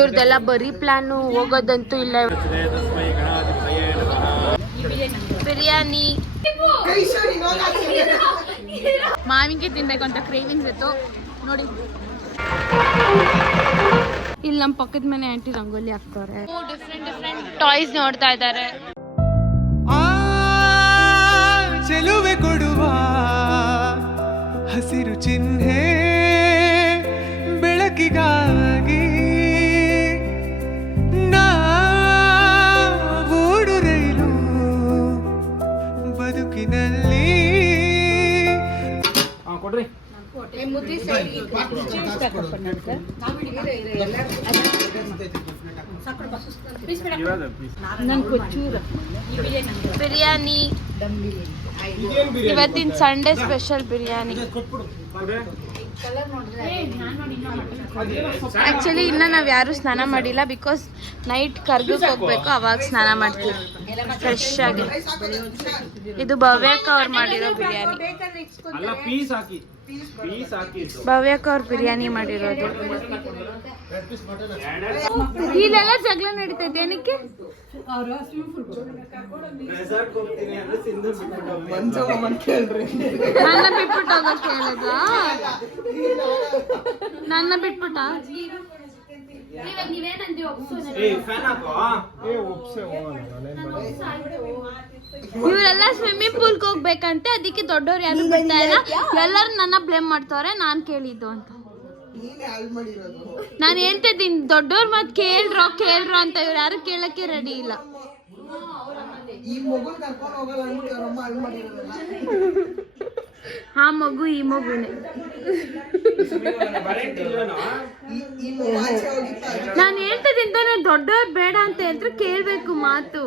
ಇವ್ರದೆಲ್ಲ ಬರೀ ಪ್ಲಾನು, ಹೋಗೋದಂತೂ ಇಲ್ಲ. ಬಿರಿಯಾನಿ ಮಾವಿಗೆ ತಿನ್ಬೇಕು ಅಂತ ಕ್ರೇವಿಂಗ್ಸ್ ಇತ್ತು ನೋಡಿ. ಇಲ್ಲಿ ನಮ್ಮ ಪಕ್ಕದ ಮನೆ ಆಂಟಿ ರಂಗೋಲಿ ಹಾಕ್ತಾರೆ. ಡಿಫ್ರೆಂಟ್ ಟಾಯ್ಸ್ ನೋಡ್ತಾ ಇದ್ದಾರೆ. ಚೆಲುವೆ ಕೊಡುವ ಹಸಿರು ಚಿಹ್ನೆ ಬೆಳಕಿಗಾಗಿ ನಾವೂಡು ರೈಲು ಬದುಕಿನಲ್ಲಿ. ಕೊಡ್ರಿ ಬಿರಿಯಾನಿ ಇವತ್ತಿನ ಸಂಡೇ ಸ್ಪೆಷಲ್ ಬಿರಿಯಾನಿ. ಆಕ್ಚುಲಿ ಇನ್ನ ನಾವ್ ಯಾರು ಸ್ನಾನ ಮಾಡಿಲ್ಲ, ಬಿಕಾಸ್ ನೈಟ್ ಕರ್ಗಕ್ಕೆ ಹೋಗ್ಬೇಕು, ಅವಾಗ ಸ್ನಾನ ಮಾಡ್ತೀವಿ ಫ್ರೆಶ್ ಆಗಿ. ಇದು ಭವ್ಯಕ್ಕ ಅವ್ರು ಮಾಡಿರೋ ಬಿರಿಯಾನಿ. ಭವ್ಯಕ್ಕ ಅವ್ರ ಬಿರಿಯಾನಿ ಮಾಡಿರೋದು. ಇಲ್ಲೆಲ್ಲ ಜಗಳ ನಡೀತೈತೆ ಏನಕ್ಕೆ? ನನ್ನ ಬಿಟ್ಬಿಟ್ಟು ಹೋಗಕ್ ಹೇಳದ? ನನ್ನ ಬಿಟ್ಬಿಟ್ಟ? ಇವರೆಲ್ಲ ಸ್ವಿಮ್ಮಿಂಗ್ ಪೂಲ್ಗೆ ಹೋಗ್ಬೇಕಂತೆ, ಅದಕ್ಕೆ ದೊಡ್ಡವ್ರು ಯಾರು ಬಿಡ್ತಾ ಇಲ್ಲ. ಎಲ್ಲರೂ ನನ್ನ ಬ್ಲೇಮ್ ಮಾಡ್ತಾವ್ರೆ, ನಾನ್ ಕೇಳಿದ್ದು ಅಂತ. ನಾನು ಹೇಳ್ತಿದ್ದೀನಿ ದೊಡ್ಡವ್ರ ಮತ್ ಕೇಳ್ರೋ ಅಂತ. ಇವ್ರು ಯಾರು ಕೇಳಕ್ಕೆ ರೆಡಿ ಇಲ್ಲ. ಆ ಮಗು ಈ ಮಗುನೇ. ನಾನು ಹೇಳ್ತಿದ್ದೀನಿ ತಾನೆ, ದೊಡ್ಡವ್ರು ಬೇಡ ಅಂತ ಹೇಳಿದ್ರೆ ಕೇಳ್ಬೇಕು ಮಾತು.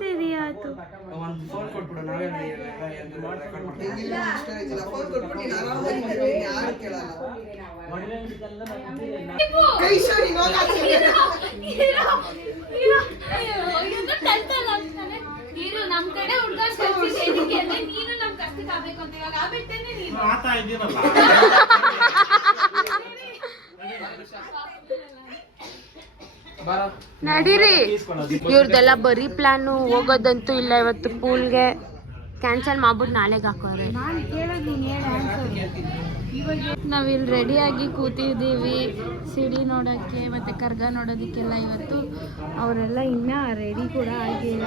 ಸರಿ ಆಯ್ತು. ನಮ್ ಕಡೆ ನೀನು ನಮ್ ಕಷ್ಟಕ್ಕೆ ಆಗ್ಬೇಕು ಅಂತ ಇವಾಗ ಆಗ್ಬಿಟ್ಟೇನೆ ನೀನು. ನಡೀರಿ. ಇವ್ರದೆಲ್ಲ ಬರೀ ಪ್ಲಾನು, ಹೋಗೋದಂತೂ ಇಲ್ಲ. ಇವತ್ತು ಪೂಲ್ಗೆ ಕ್ಯಾನ್ಸಲ್ ಮಾಡ್ಬಿಟ್ಟು ನಾಳೆಗೆ ಹಾಕೋರೆ. ನಾವಿಲ್ಲಿ ರೆಡಿಯಾಗಿ ಕೂತಿದ್ದೀವಿ ಸಿಡಿ ನೋಡೋಕ್ಕೆ ಮತ್ತು ಕರ್ಗ ನೋಡೋದಕ್ಕೆಲ್ಲ. ಇವತ್ತು ಅವರೆಲ್ಲ ಇನ್ನೂ ರೆಡಿ ಕೂಡ ಆಗಿಲ್ಲ.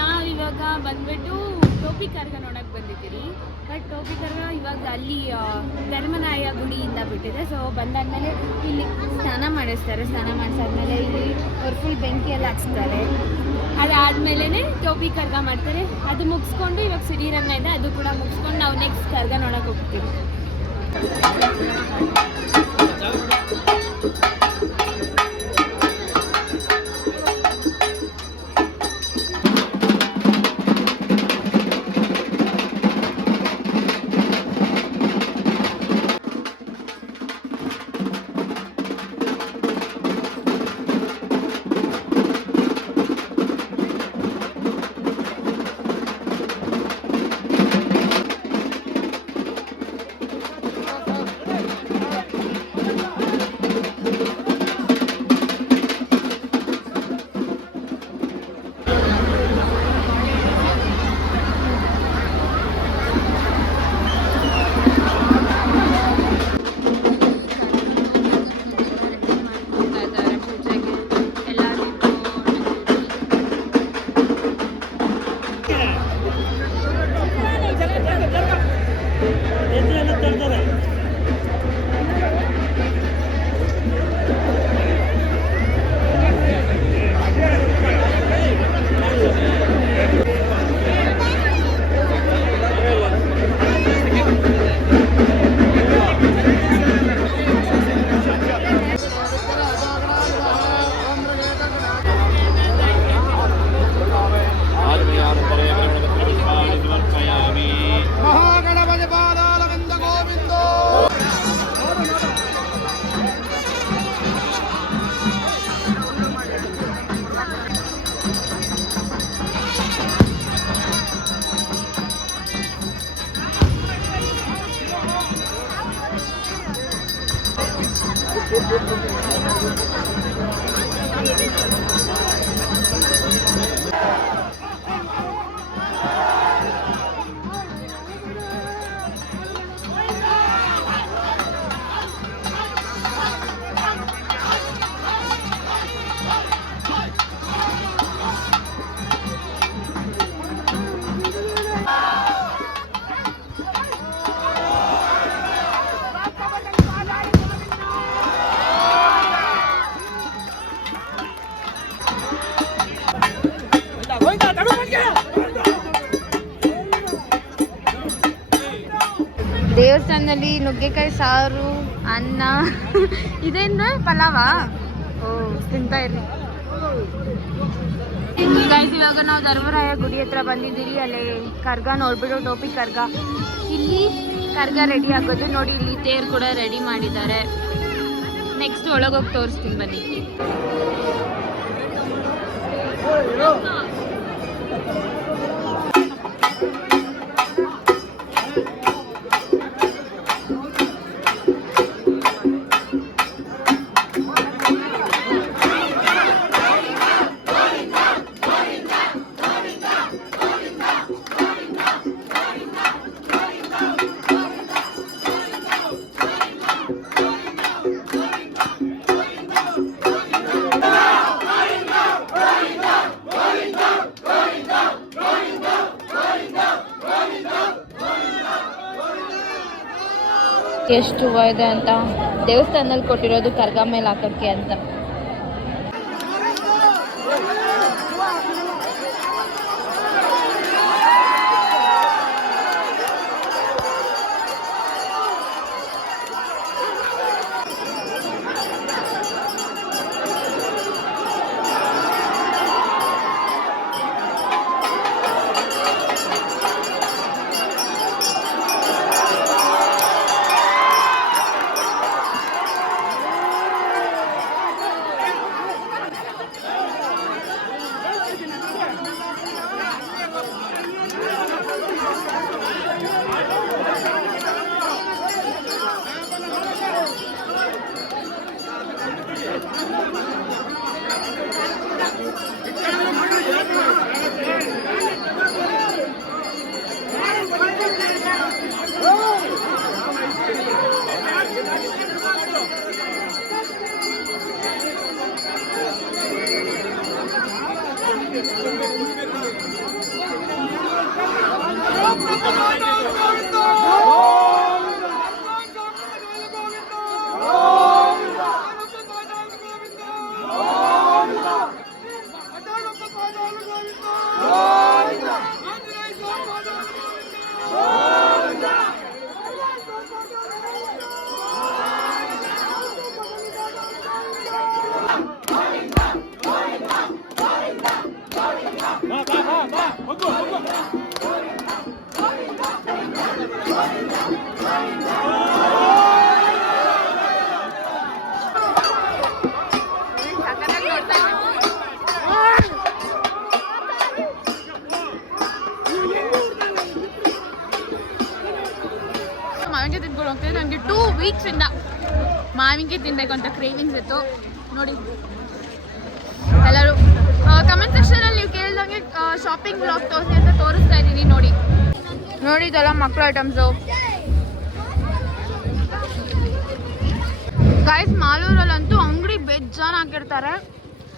ನಾವಿವಾಗ ಬಂದ್ಬಿಟ್ಟು ಟೋಪಿ ಕರ್ಗ ನೋಡಕ್ಕೆ ಬಂದಿದ್ದೀರಿ. ಬಟ್ ಟೋಪಿ ಕರ್ಗ ಇವಾಗ ಅಲ್ಲಿ ಧರ್ಮರಾಯ ಗುಡಿಯಿಂದ ಬಿಟ್ಟಿದೆ. ಸೊ ಬಂದಾದ್ಮೇಲೆ ಇಲ್ಲಿ ಸ್ನಾನ ಮಾಡಿಸ್ತಾರೆ. ಸ್ನಾನ ಮಾಡಿಸಾದ್ಮೇಲೆ ಇಲ್ಲಿ ಅವ್ರು ಫುಲ್ ಬೆಂಕಿ ಎಲ್ಲ ಹಚ್ತಾರೆ. ಅದಾದ್ಮೇಲೆ ಟೋಪಿ ಕರ್ಗ ಮಾಡ್ತಾರೆ. ಅದು ಮುಗಿಸ್ಕೊಂಡು ಇವಾಗ ಸಿಡಿರಂಗ ಇದೆ, ಅದು ಕೂಡ ಮುಗಿಸ್ಕೊಂಡು ನಾವು ನೆಕ್ಸ್ಟ್ ಕರ್ಗ ನೋಡಕ್ಕೆ ಹೋಗ್ತೀವಿ. ದೇವಸ್ಥಾನದಲ್ಲಿ ನುಗ್ಗೆಕಾಯಿ ಸಾರು, ಅನ್ನ ಇದೇನು ಪಲಾವ. ಓ ತಿಂತಾ ಇರಿ ಗೈಸ್. ಇವಾಗ ನಾವು ಧರ್ಮರಾಯ ಗುಡಿ ಹತ್ರ ಬಂದಿದ್ದೀವಿ. ಅಲ್ಲಿ ಕರ್ಗ ನೋಡ್ಬಿಟ್ಟು ಟೋಪಿ ಕರ್ಗ. ಇಲ್ಲಿ ಕರ್ಗ ರೆಡಿ ಆಗೋದು ನೋಡಿ. ಇಲ್ಲಿ ತೇರು ಕೂಡ ರೆಡಿ ಮಾಡಿದ್ದಾರೆ. ನೆಕ್ಸ್ಟ್ ಒಳಗೋಗಿ ತೋರಿಸ್ತೀನಿ ಬನ್ನಿ. ಎಷ್ಟು ಹೂವು ಇದೆ ಅಂತ. ದೇವಸ್ಥಾನದಲ್ಲಿ ಕೊಟ್ಟಿರೋದು ಕರ್ಗ ಮೇಲೆ ಹಾಕೋಕ್ಕೆ ಅಂತ. ಮಾವಿನಕಾಯಿ ತಿನ್ಕೊಂಡು ಹೋಗ್ತಿದ್ದೆ. ನನಗೆ 2 ವೀಕ್ಸಿಂದ ಮಾವಿನಕಾಯಿ ತಿನ್ನಬೇಕು ಅಂತ ಕ್ರೇವಿಂಗ್ಸ್ ಇತ್ತು. ನೋಡಿ ಎಲ್ಲರೂ ಕಮೆಂಟ್ ಸೆಕ್ಷನಲ್ಲಿ ನೀವು ಕೇಳಿದಂಗೆ ಶಾಪಿಂಗ್ ಬ್ಲಾಗ್ ತೋರಿಸಿ ಅಂತ ತೋರಿಸ್ತಾ ಇದ್ದೀನಿ. ನೋಡಿ ನೋಡಿ ಇದೆಲ್ಲ ಮಕ್ಕಳ ಐಟಮ್ಸು. ಗೈಸ್ ಮಾಲೂರಲ್ಲಂತೂ ಅಂಗಡಿ ಬೇಜಾನ್ ಹಾಕಿರ್ತಾರೆ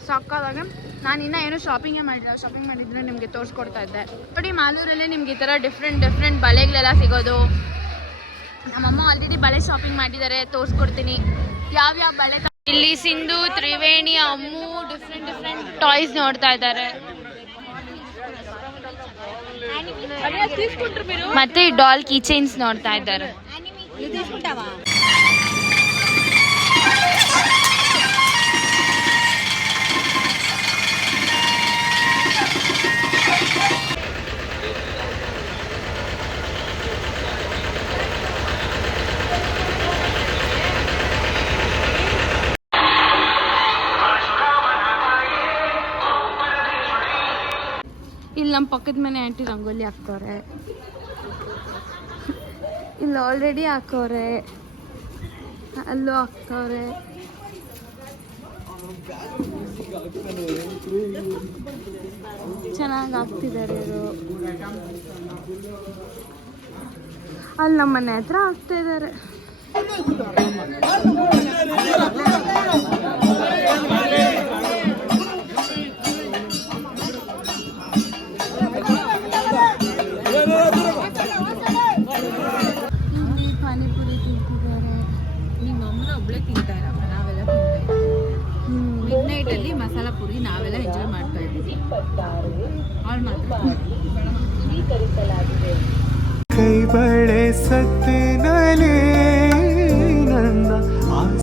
ಸಾಕಾದಾಗೆ. ನಾನು ಇನ್ನೂ ಏನೂ ಶಾಪಿಂಗೇ ಮಾಡಿಲ್ಲ. ಶಾಪಿಂಗ್ ಮಾಡಿದ್ರೆ ನಿಮಗೆ ತೋರಿಸ್ಕೊಡ್ತಾ ಇದ್ದೆ. ನೋಡಿ ಮಾಲೂರಲ್ಲೇ ನಿಮ್ಗೆ ಈ ಥರ ಡಿಫ್ರೆಂಟ್ ಬಳೆಗಳೆಲ್ಲ ಸಿಗೋದು. ನಮ್ಮಮ್ಮ ಆಲ್ರೆಡಿ ಬಳೆ ಶಾಪಿಂಗ್ ಮಾಡಿದ್ದಾರೆ, ತೋರಿಸ್ಕೊಡ್ತೀನಿ ಯಾವ್ಯಾವ ಬಳೆ. ಇಲ್ಲಿ ಸಿಂಧು, ತ್ರಿವೇಣಿ, ಅಮ್ಮು ಡಿಫ್ರೆಂಟ್ ಟಾಯ್ಸ್ ನೋಡ್ತಾ ಇದ್ದಾರೆ. ಮತ್ತೆ ಡಾಲ್ ಕೀ ಚೈನ್ಸ್ ನೋಡ್ತಾ ಇದ್ದಾರೆ. ಇಲ್ಲಿ ನಮ್ಮ ಪಕ್ಕದ ಮನೆ ಆಂಟಿ ರಂಗೋಲಿ ಹಾಕ್ತವ್ರೆ. ಇಲ್ಲಿ ಆಲ್ರೆಡಿ ಹಾಕವ್ರೆ, ಅಲ್ಲೂ ಹಾಕ್ತವ್ರೆ. ಚೆನ್ನಾಗಿ ಹಾಕ್ತಿದ್ದಾರೆ ಇವರು. ಅಲ್ಲಿ ನಮ್ಮ ಮನೆ ಹತ್ರ ಹಾಕ್ತಾ ಇದ್ದಾರೆ. ಪಾನಿಪುರಿ ತಿಂತಿದ್ದಾರೆ. ನಿಮ್ಮ ಅಮ್ಮನ ಒಬ್ಳೆ ತಿಂತಾ ಇರಲ್ಲ, ನಾವೆಲ್ಲ ತಿಂತಾ ಇದ್ದೀವಿ. ಮಿಡ್ ನೈಟಲ್ಲಿ ಮಸಾಲ ಪುರಿ ನಾವೆಲ್ಲ ಎಂಜಾಯ್ ಮಾಡ್ತಾ ಇದ್ದೀವಿ. ಅವಳು ಮಾತ್ರ ಕೈ ಬಳೆ ಸತ್ತೆ